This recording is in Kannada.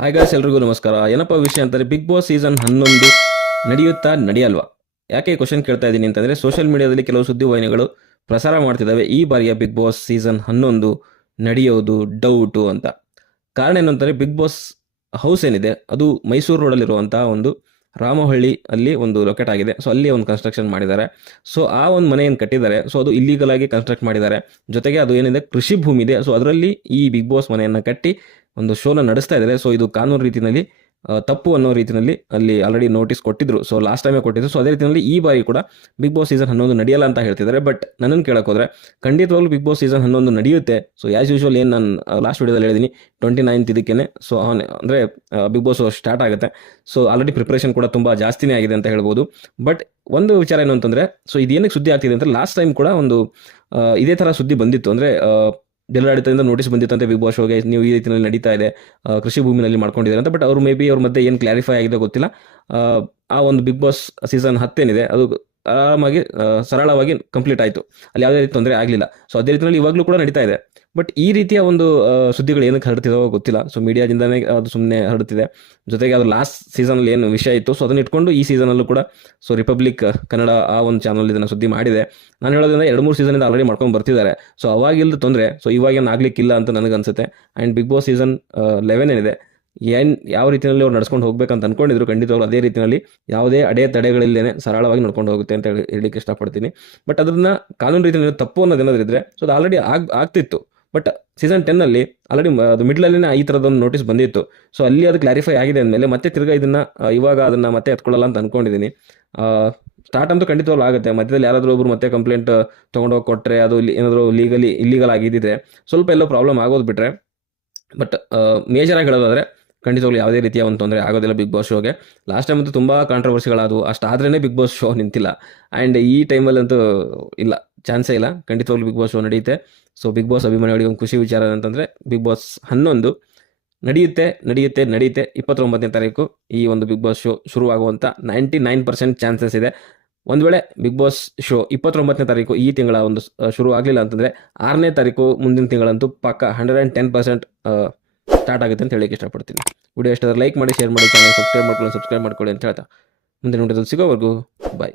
ಹಾಯ್ ಗಾಯ್ಸ್, ಎಲ್ರಿಗೂ ನಮಸ್ಕಾರ. ಏನಪ್ಪ ವಿಷಯ ಅಂತಂದರೆ, ಬಿಗ್ ಬಾಸ್ ಸೀಸನ್ 11 ನಡೆಯುತ್ತಾ ನಡೆಯಲ್ವಾ? ಯಾಕೆ ಕ್ವಶನ್ ಕೇಳ್ತಾ ಇದ್ದೀನಿ ಅಂತಂದರೆ, ಸೋಷಿಯಲ್ ಮೀಡಿಯಾದಲ್ಲಿ ಕೆಲವು ಸುದ್ದಿವಾಹಿನಿಗಳು ಪ್ರಸಾರ ಮಾಡ್ತಿದ್ದಾವೆ ಈ ಬಾರಿಯ ಬಿಗ್ ಬಾಸ್ ಸೀಸನ್ 11 ನಡೆಯೋದು ಡೌಟು ಅಂತ. ಕಾರಣ ಏನಂತಂದರೆ, ಬಿಗ್ ಬಾಸ್ ಹೌಸ್ ಏನಿದೆ ಅದು ಮೈಸೂರು ರೋಡಲ್ಲಿರುವಂತಹ ಒಂದು ರಾಮಹಳ್ಳಿ ಅಲ್ಲಿ ಒಂದು ಲೊಕೇಟ್ ಆಗಿದೆ. ಸೊ ಅಲ್ಲಿ ಒಂದು ಕನ್ಸ್ಟ್ರಕ್ಷನ್ ಮಾಡಿದ್ದಾರೆ. ಸೊ ಆ ಒಂದು ಮನೆ ಏನು ಕಟ್ಟಿದ್ದಾರೆ, ಸೊ ಅದು ಇಲ್ಲೀಗಲ್ ಆಗಿ ಕನ್ಸ್ಟ್ರಕ್ಟ್ ಮಾಡಿದ್ದಾರೆ. ಜೊತೆಗೆ ಅದು ಏನಿದೆ ಕೃಷಿ ಭೂಮಿ ಇದೆ. ಸೊ ಅದರಲ್ಲಿ ಈ ಬಿಗ್ ಬಾಸ್ ಮನೆಯನ್ನು ಕಟ್ಟಿ ಒಂದು ಶೋನ ನಡೆಸ್ತಾ ಇದ್ದಾರೆ. ಸೊ ಇದು ಕಾನೂನು ರೀತಿಯಲ್ಲಿ ತಪ್ಪು ಅನ್ನೋ ರೀತಿಯಲ್ಲಿ ಅಲ್ಲಿ ಆಲ್ರೆಡಿ ನೋಟಿಸ್ ಕೊಟ್ಟಿದ್ರು. ಸೊ ಲಾಸ್ಟ್ ಟೈಮೇ ಕೊಟ್ಟಿದ್ರು. ಸೊ ಅದೇ ರೀತಿಯಲ್ಲಿ ಈ ಬಾರಿ ಕೂಡ ಬಿಗ್ ಬಾಸ್ ಸೀಸನ್ 11 ನಡೆಯಲ್ಲ ಅಂತ ಹೇಳ್ತಿದ್ದಾರೆ. ಬಟ್ ನನ್ನನ್ನು ಕೇಳಕ್ಕೆ ಹೋದ್ರೆ ಖಂಡಿತವಾಗ್ಲೂ ಬಿಗ್ ಬಾಸ್ ಸೀಸನ್ 11 ನಡೆಯುತ್ತೆ. ಸೊ ಆ್ಯಸ್ ಯೂಶುವಲ್ ಏನು ನಾನು ಲಾಸ್ಟ್ ವಿಡಿಯೋದಲ್ಲಿ ಹೇಳಿದ್ದೀನಿ 29th ಇದಕ್ಕೇನೆ. ಸೊ ಅಂದರೆ ಬಿಗ್ ಬಾಸ್ ಸ್ಟಾರ್ಟ್ ಆಗುತ್ತೆ. ಸೊ ಆಲ್ರೆಡಿ ಪ್ರಿಪ್ರೇಷನ್ ಕೂಡ ತುಂಬ ಜಾಸ್ತಿನೇ ಆಗಿದೆ ಅಂತ ಹೇಳ್ಬೋದು. ಬಟ್ ಒಂದು ವಿಚಾರ ಏನು ಅಂತಂದರೆ, ಸೊ ಇದೇನಕ್ಕೆ ಸುದ್ದಿ ಆಗ್ತಿದೆ ಅಂತ, ಲಾಸ್ಟ್ ಟೈಮ್ ಕೂಡ ಒಂದು ಇದೇ ಥರ ಸುದ್ದಿ ಬಂದಿತ್ತು. ಅಂದರೆ ಜಿಲ್ಲಾಡಳಿತದಿಂದ ನೋಟಿಸ್ ಬಂದಿತ್ತಂತೆ ಬಿಗ್ ಬಾಸ್ ಶೋಗೆ, ನೀವು ಈ ರೀತಿಯಲ್ಲಿ ನಡೀತಾ ಇದೆ, ಕೃಷಿ ಭೂಮಿನಲ್ಲಿ ಮಾಡ್ಕೊಂಡಿದ್ದಾರೆ ಅಂತ. ಬಟ್ ಅವರು ಮೇ ಬಿ ಅವ್ರ ಮಧ್ಯೆ ಏನು ಕ್ಲಾರಿಫೈ ಆಗಿದೆ ಗೊತ್ತಿಲ್ಲ. ಆ ಒಂದು ಬಿಗ್ ಬಾಸ್ ಸೀಸನ್ 10 ಏನಿದೆ ಅದು ಆರಾಮಾಗಿ ಸರಳವಾಗಿ ಕಂಪ್ಲೀಟ್ ಆಯಿತು. ಅಲ್ಲಿ ಯಾವುದೇ ರೀತಿ ತೊಂದರೆ ಆಗಲಿಲ್ಲ. ಸೊ ಅದೇ ರೀತಿಯಲ್ಲಿ ಇವಾಗಲೂ ಕೂಡ ನಡೀತಾ ಇದೆ. ಬಟ್ ಈ ರೀತಿಯ ಒಂದು ಸುದ್ದಿಗಳು ಏನಕ್ಕೆ ಹರಡ್ತಿದೋ ಗೊತ್ತಿಲ್ಲ. ಸೊ ಮೀಡಿಯಾದಿಂದನೇ ಅದು ಸುಮ್ಮನೆ ಹರಡ್ತಿದೆ. ಜೊತೆಗೆ ಅದು ಲಾಸ್ಟ್ ಸೀಸನಲ್ಲಿ ಏನು ವಿಷಯ ಇತ್ತು, ಸೊ ಅದನ್ನ ಇಟ್ಕೊಂಡು ಈ ಸೀಸನಲ್ಲೂ ಕೂಡ ಸೊ ರಿಪಬ್ಲಿಕ್ ಕನ್ನಡ ಆ ಒಂದು ಚಾನಲ್ ಇದನ್ನು ಸುದ್ದಿ ಮಾಡಿದೆ. ನಾನು ಹೇಳೋದ್ರಿಂದ 2-3 ಸೀಸನಿಂದ ಆಲ್ರೆಡಿ ಮಾಡ್ಕೊಂಡು ಬರ್ತಿದ್ದಾರೆ. ಸೊ ಅವಾಗಿಲ್ಲದ ತೊಂದರೆ ಸೊ ಇವಾಗೇನು ಆಗ್ಲಿಕ್ಕಿಲ್ಲ ಅಂತ ನನಗನ್ಸುತ್ತೆ. ಆ್ಯಂಡ್ ಬಿಗ್ ಬಾಸ್ ಸೀಸನ್ 11 ಏನಿದೆ, ಯಾವ ರೀತಿಯಲ್ಲಿ ಅವ್ರು ನಡ್ಸ್ಕೊಂಡು ಹೋಗ್ಬೇಕಂತ ಅನ್ಕೊಂಡಿದ್ರು, ಖಂಡಿತವಾಗ್ಲೂ ಅದೇ ರೀತಿಯಲ್ಲಿ ಯಾವುದೇ ಅಡೆತಡೆಗಳಿಲ್ಲೇ ಸರಳವಾಗಿ ನಡ್ಕೊಂಡು ಹೋಗುತ್ತೆ ಅಂತ ಹೇಳಿಕ್ಕೆ ಇಷ್ಟಪಡ್ತೀನಿ. ಬಟ್ ಅದನ್ನ ಕಾನೂನು ರೀತಿಯಲ್ಲಿ ತಪ್ಪು ಅನ್ನೋದೇನಾದ್ರಿದ್ರೆ ಸೊ ಅದು ಆಲ್ರೆಡಿ ಆಗ್ತಿತ್ತು. ಬಟ್ ಸೀಸನ್ 10 ಅಲ್ಲಿ ಆಲ್ರೆಡಿ ಅದು ಮಿಡ್ಲಲ್ಲೇ ಈ ಥರದೊಂದು ನೋಟಿಸ್ ಬಂದಿತ್ತು. ಸೊ ಅಲ್ಲಿ ಅದು ಕ್ಲಾರಿಫೈ ಆಗಿದೆ ಅಂದಮೇಲೆ ಮತ್ತೆ ತಿರ್ಗಾ ಇವಾಗ ಅದನ್ನು ಮತ್ತೆ ಎತ್ಕೊಳ್ಳಲ್ಲ ಅಂತ ಅಂದ್ಕೊಂಡಿದ್ದೀನಿ. ಸ್ಟಾರ್ಟ್ ಅಂತೂ ಖಂಡಿತವಾಗ್ಲೂ ಆಗುತ್ತೆ. ಮಧ್ಯದಲ್ಲಿ ಯಾರಾದರೂ ಒಬ್ರು ಮತ್ತೆ ಕಂಪ್ಲೇಂಟ್ ತೊಗೊಂಡೋಗಿ ಕೊಟ್ಟರೆ, ಅದು ಏನಾದರೂ ಇಲ್ಲಿಗಲ್ ಆಗಿದ್ದಿದ್ರೆ ಸ್ವಲ್ಪ ಎಲ್ಲೋ ಪ್ರಾಬ್ಲಮ್ ಆಗೋದು ಬಿಟ್ಟರೆ, ಬಟ್ ಮೇಜರಾಗಿ ಹೇಳೋದಾದರೆ ಖಂಡಿತವಾಗ್ಲೂ ಯಾವುದೇ ರೀತಿಯ ಒಂದು ತೊಂದರೆ ಆಗೋದಿಲ್ಲ ಬಿಗ್ ಬಾಸ್ ಶೋಗೆ. ಲಾಸ್ಟ್ ಟೈಮ್ ಅಂತೂ ತುಂಬ ಕಾಂಟ್ರವರ್ಸಿಗಳಾದವು. ಅಷ್ಟಾದ್ರೇ ಬಿಗ್ ಬಾಸ್ ಶೋ ನಿಂತಿಲ್ಲ. ಆ್ಯಂಡ್ ಈ ಟೈಮಲ್ಲಂತೂ ಇಲ್ಲ, ಚಾನ್ಸೇ ಇಲ್ಲ. ಖಂಡಿತವಾಗ್ಲೂ ಬಿಗ್ ಬಾಸ್ ಶೋ ನಡೆಯುತ್ತೆ. ಸೊ ಬಿಗ್ ಬಾಸ್ ಅಭಿಮಾನಿಗಳಿಗೆ ಒಂದು ಖುಷಿ ವಿಚಾರ ಅಂತಂದರೆ, ಬಿಗ್ ಬಾಸ್ 11 ನಡೆಯುತ್ತೆ. 29ನೇ ತಾರೀಕು ಈ ಒಂದು ಬಿಗ್ ಬಾಸ್ ಶೋ ಶುರುವಾಗುವಂಥ 99% ಚಾನ್ಸಸ್ ಇದೆ. ಒಂದು ವೇಳೆ ಬಿಗ್ ಬಾಸ್ ಶೋ 29ನೇ ತಾರೀಕು ಈ ತಿಂಗಳ ಒಂದು ಶುರು ಆಗಲಿಲ್ಲ ಅಂತಂದರೆ 6ನೇ ತಾರೀಕು ಮುಂದಿನ ತಿಂಗಳಂತೂ ಪಕ್ಕ 110% ಸ್ಟಾರ್ಟ್ ಆಗುತ್ತೆ ಅಂತ ಹೇಳಕ್ಕೆ ಇಷ್ಟಪಡ್ತೀನಿ. ವಿಡಿಯೋ ಇಷ್ಟ ಲೈಕ್ ಮಾಡಿ, ಶೇರ್ ಮಾಡಿ, ಚಾನಲ್ ಸಬ್ಸ್ಕ್ರೈಬ್ ಮಾಡ್ಕೊಳ್ಳಿ ಅಂತ ಹೇಳ್ತಾ ಮುಂದಿನ ವಿಡಿಯೋದಲ್ಲಿ ಸಿಗೋವರೆಗೂ ಬಾಯ್.